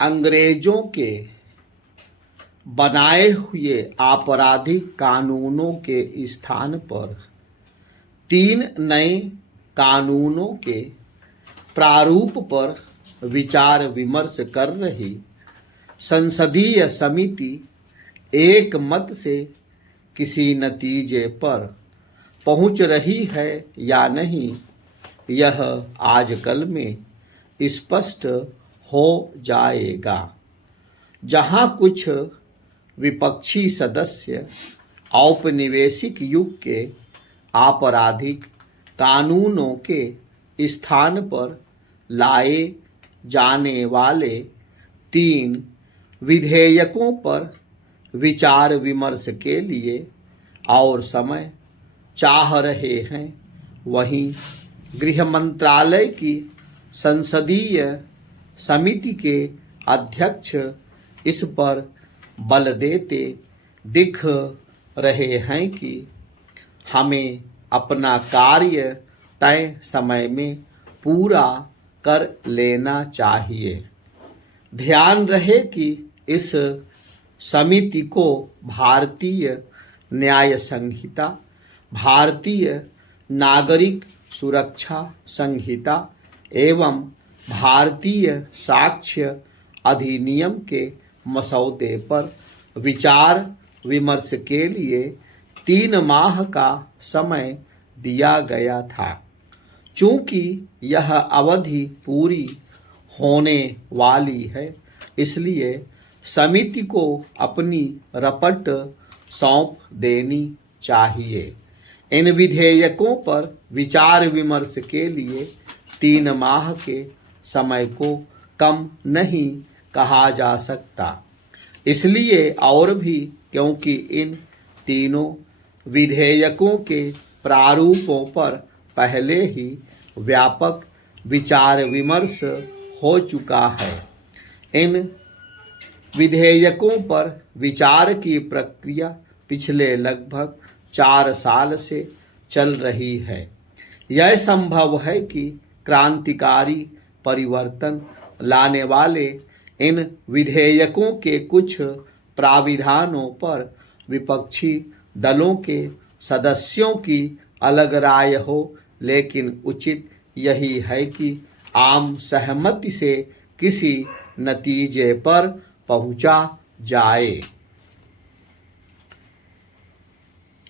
अंग्रेजों के बनाए हुए आपराधिक कानूनों के स्थान पर 3 नए कानूनों के प्रारूप पर विचार विमर्श कर रही संसदीय समिति एक मत से किसी नतीजे पर पहुंच रही है या नहीं, यह आजकल में स्पष्ट हो जाएगा। जहां कुछ विपक्षी सदस्य औपनिवेशिक युग के आपराधिक कानूनों के स्थान पर लाए जाने वाले 3 विधेयकों पर विचार विमर्श के लिए और समय चाह रहे हैं, वहीं गृह मंत्रालय की संसदीय समिति के अध्यक्ष इस पर बल देते दिख रहे हैं कि हमें अपना कार्य तय समय में पूरा कर लेना चाहिए। ध्यान रहे कि इस समिति को भारतीय न्याय संहिता, भारतीय नागरिक सुरक्षा संहिता एवं भारतीय साक्ष्य अधिनियम के मसौदे पर विचार विमर्श के लिए 3 माह का समय दिया गया था। चूंकि यह अवधि पूरी होने वाली है, इसलिए समिति को अपनी रपट सौंप देनी चाहिए। इन विधेयकों पर विचार विमर्श के लिए 3 माह के समय को कम नहीं कहा जा सकता, इसलिए और भी क्योंकि इन तीनों विधेयकों के प्रारूपों पर पहले ही व्यापक विचार विमर्श हो चुका है। इन विधेयकों पर विचार की प्रक्रिया पिछले लगभग 4 साल से चल रही है। यह संभव है कि क्रांतिकारी परिवर्तन लाने वाले इन विधेयकों के कुछ प्राविधानों पर विपक्षी दलों के सदस्यों की अलग राय हो, लेकिन उचित यही है कि आम सहमति से किसी नतीजे पर पहुंचा जाए।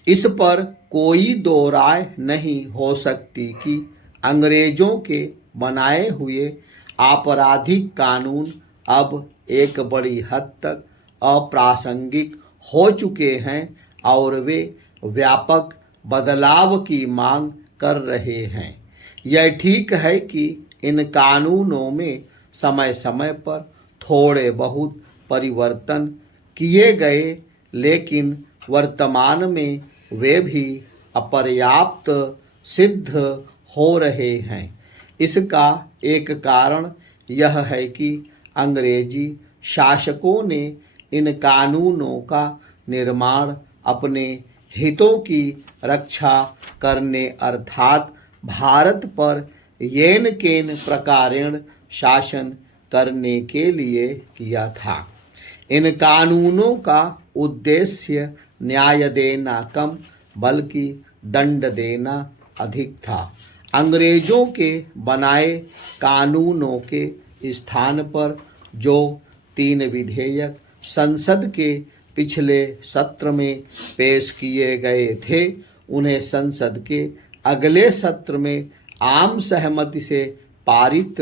इस पर कोई दो राय नहीं हो सकती कि अंग्रेजों के बनाए हुए आपराधिक कानून अब एक बड़ी हद तक अप्रासंगिक हो चुके हैं और वे व्यापक बदलाव की मांग कर रहे हैं। यह ठीक है कि इन कानूनों में समय समय पर थोड़े बहुत परिवर्तन किए गए, लेकिन वर्तमान में वे भी अपर्याप्त सिद्ध हो रहे हैं। इसका एक कारण यह है कि अंग्रेजी शासकों ने इन कानूनों का निर्माण अपने हितों की रक्षा करने अर्थात भारत पर येन केन प्रकारेण शासन करने के लिए किया था। इन कानूनों का उद्देश्य न्याय देना कम बल्कि दंड देना अधिक था। अंग्रेजों के बनाए कानूनों के स्थान पर जो 3 विधेयक संसद के पिछले सत्र में पेश किए गए थे, उन्हें संसद के अगले सत्र में आम सहमति से पारित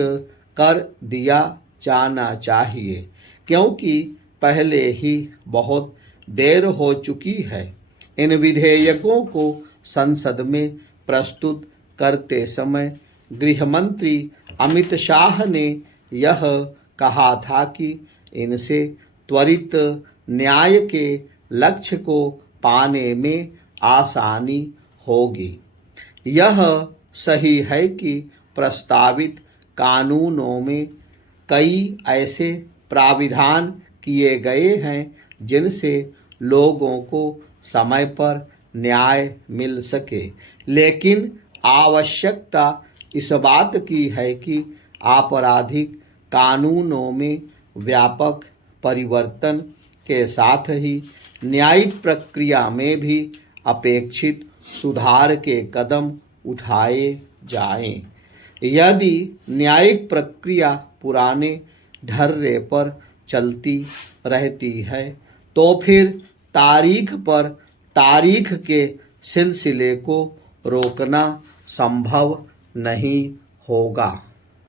कर दिया जाना चाहिए, क्योंकि पहले ही बहुत देर हो चुकी है। इन विधेयकों को संसद में प्रस्तुत करते समय गृह मंत्री अमित शाह ने यह कहा था कि इनसे त्वरित न्याय के लक्ष्य को पाने में आसानी होगी। यह सही है कि प्रस्तावित कानूनों में कई ऐसे प्राविधान किए गए हैं जिनसे लोगों को समय पर न्याय मिल सके, लेकिन आवश्यकता इस बात की है कि आपराधिक कानूनों में व्यापक परिवर्तन के साथ ही न्यायिक प्रक्रिया में भी अपेक्षित सुधार के कदम उठाए जाएं। यदि न्यायिक प्रक्रिया पुराने ढर्रे पर चलती रहती है तो फिर तारीख के सिलसिले को रोकना संभव नहीं होगा।